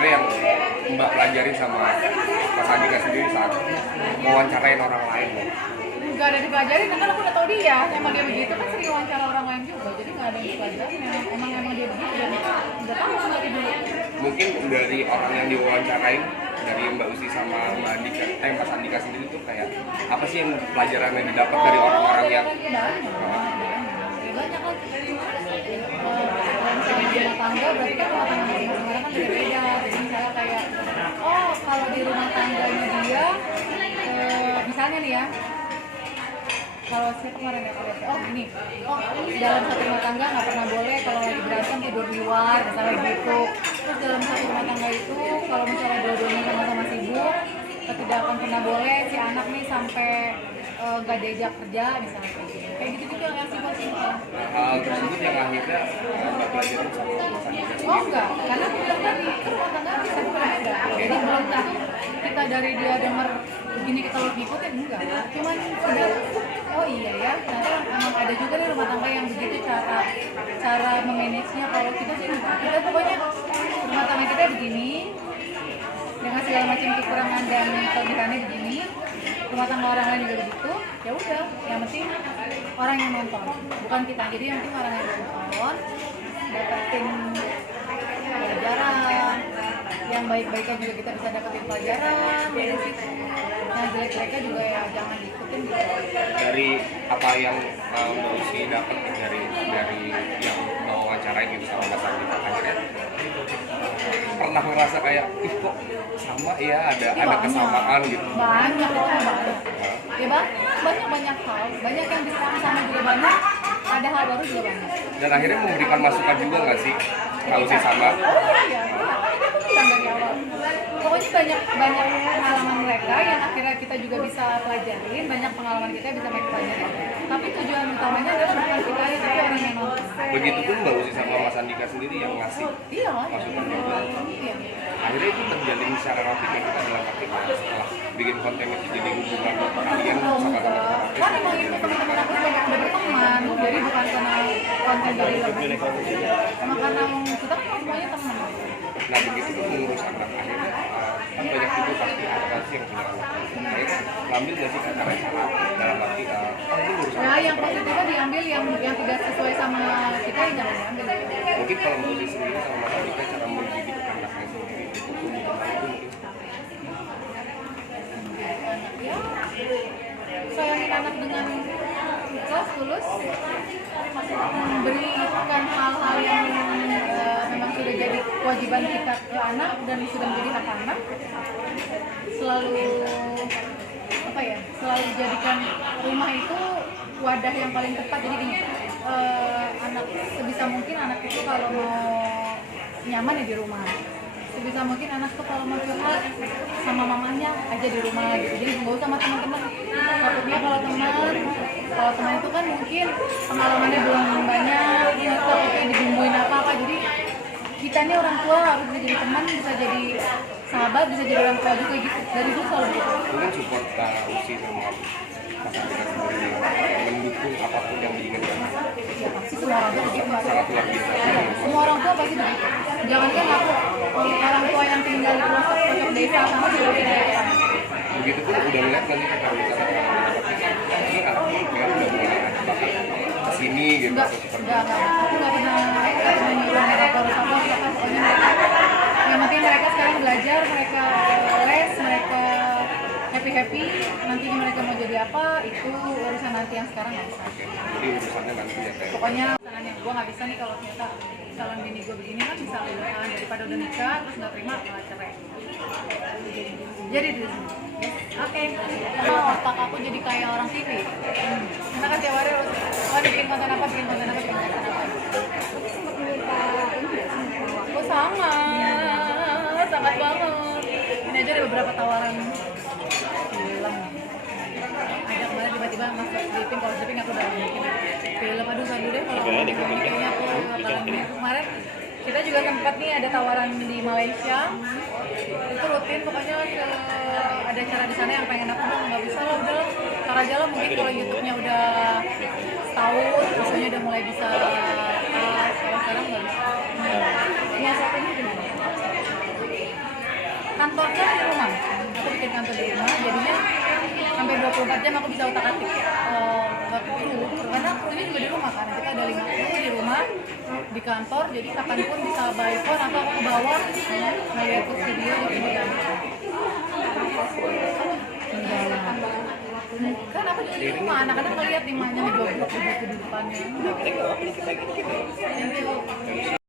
akhirnya yang Mbak pelajarin sama Mas Andika sendiri saat mewawancarain orang lain? Nggak ada dipelajarin, kan aku udah tahu dia emang dia begitu, kan sering wawancara orang lain juga, jadi nggak ada yang dipelajarin, emang dia begitu dan udah tahu dari dulu. Mungkin dari orang yang diwawancarain, dari Mbak Usi sama Mbak Andika, Mas Andika sendiri tuh kayak apa sih yang pelajaran yang didapat dari orang-orang yang banyak kan. Kalau misalnya di rumah tangga berarti kan rumah tangga masing-masing orang kan beda-beda. Jadi misalnya kayak, oh kalau di rumah tangganya dia, misalnya nih ya, kalau saya kemarin ya, oh ini, dalam satu rumah tangga nggak pernah boleh kalau lagi berantem tidur di luar, misalnya gitu. Terus dalam satu rumah tangga itu, kalau misalnya dua-duanya sama-sama sibuk, tidak akan pernah boleh si anak nih sampai nggak diajak kerja misalnya kayak gitu yang simpel-simpel. Hal tersebut yang akhirnya Mbak pelajarin sama Mas Andika sendiri? Oh enggak, karena aku bilang tadi rumah tangga bisa berbeda. Jadi belum tentu kita dari dia dengar begini kita harus ngikutin, enggak. Cuman sekedar oh iya ya, ternyata memang ada juga nih rumah tangga yang begitu cara memanage-nya. Kalau kita sih kita pokoknya rumah tangga kita begini dengan segala macam kekurangan dan kelebihannya begini. Rumah tangga orang lain juga begitu, ya udah. Yang penting orang yang nonton, bukan kita. Jadi yang penting orang yang nonton dapetin pelajaran, yang baik-baiknya juga kita bisa dapetin pelajaran dari situ. Nah jelek-jeleknya juga ya jangan diikutin gitu. Dari apa yang Mbak Usi dapat dari yang mau wawancarain gitu sama Mas Andika, akhirnya pernah ngerasa kayak ih kok sama ya ada kesamaan gitu? Banyak ya banyak hal, banyak yang bisa sama juga banyak, ada hal baru juga banyak. Dan akhirnya memberikan masukan juga nggak sih kalau sih sama? Oh iya, ini aku bilang dari awal. Pokoknya banyak pengalaman mereka yang akhirnya kita juga bisa pelajarin, banyak pengalaman kita yang bisa mereka pelajarin. Tapi tujuan utamanya adalah bukan kita aja, tapi orang yang nonton. Begitupun Mbak Usi sama Mas Andika sendiri yang ngasih Iya lah. masukan juga. Iya. Akhirnya itu terjalin secara rapi kayak kita dalam arti setelah bikin konten itu jadi hubungan kalian sama-sama. Kan emang itu teman-teman aku udah berteman, jadi bukan karena konten dari lebih. Emang karena kita kan semuanya teman. Nah begitu pun mengurus anak akhirnya kan banyak juga pasti advokasi yang punya anak. Akhirnya ngambil nggak sih cara-cara dalam arti ini ngurus anak. Nah yang positifnya diambil, yang tidak sesuai sama kita yang jangan diambil. Mungkin kalau Mbak Usi sendiri sama Mas Andika cara mendidik anaknya sendiri itu mungkin Ya, sayangin anak dengan ikhlas, tulus, memberikan hal-hal yang memang sudah jadi kewajiban kita ke anak dan sudah menjadi hak anak. Selalu selalu jadikan rumah itu wadah yang paling tepat. Jadi gini, anak sebisa mungkin anak itu kalau mau nyaman ya di rumah. Sebisa mungkin anak tuh kalau mau curhat sama mamanya aja di rumah gitu. Jadi nggak usah sama teman-teman. Takutnya kalau teman itu kan mungkin pengalamannya belum banyak, dia takutnya dibumbuin apa. Jadi kita nih orang tua harus bisa jadi teman, bisa jadi sahabat, bisa jadi orang tua juga gitu. Dari dulu selalu gitu. mungkin support Kak Usi sama Mas Andika sendiri mendukung apapun yang diinginkan. Ya pasti semua orang tua begitu. Sangat luar biasa. Semua orang tua pasti begitu. Jangankan aku, orang tua yang tinggal di pelosok desa sama juga beda. Begitu pun udah ngeliat kan kita kalau misalnya ini anaknya kayak udah mulai ada bakat kesini gitu. Enggak, aku nggak pernah nyuruh mereka harus apa, pokoknya yang penting mereka sekarang belajar, mereka les, mereka happy, nantinya mereka mau jadi apa, itu urusan nanti, yang sekarang nggak bisa. Jadi urusannya nanti ya kayak Pokoknya urusan yang gue nggak bisa nih kalau ternyata calon bini gue begini kan bisa udahan, daripada udah nikah terus nggak terima malah cerai. Jadi di sini. Oke. Kalau otak aku jadi kayak orang TV. Karena kan tiap hari harus bikin konten apa. Oh sama, sangat banget. Ini aja ada beberapa tawaran film. Ada kemarin tiba-tiba masuk stripping, kalau stripping aku udah bikin film. Aduh dulu deh kalau kayaknya aku bakalan kemarin. Kita juga sempat nih ada tawaran di Malaysia. Itu rutin pokoknya ada acara di sana yang pengen aku bilang nggak bisa lah, udah ntar aja lah, mungkin kalau YouTube-nya udah setahun, maksudnya udah mulai bisa kalau sekarang nggak bisa. Ya saat ini gimana? kantornya di rumah, aku bikin kantor di rumah, jadinya sampai 24 jam aku bisa utak-atik buat kru, karena krunya juga di rumah kan, kita ada 5 kru di rumah, di kantor, jadi kapanpun bisa by phone atau aku ke bawah ngeliat ke studio gitu kan aku juga di rumah, anak-anak ngeliat di mana di buku di depannya. Thank you.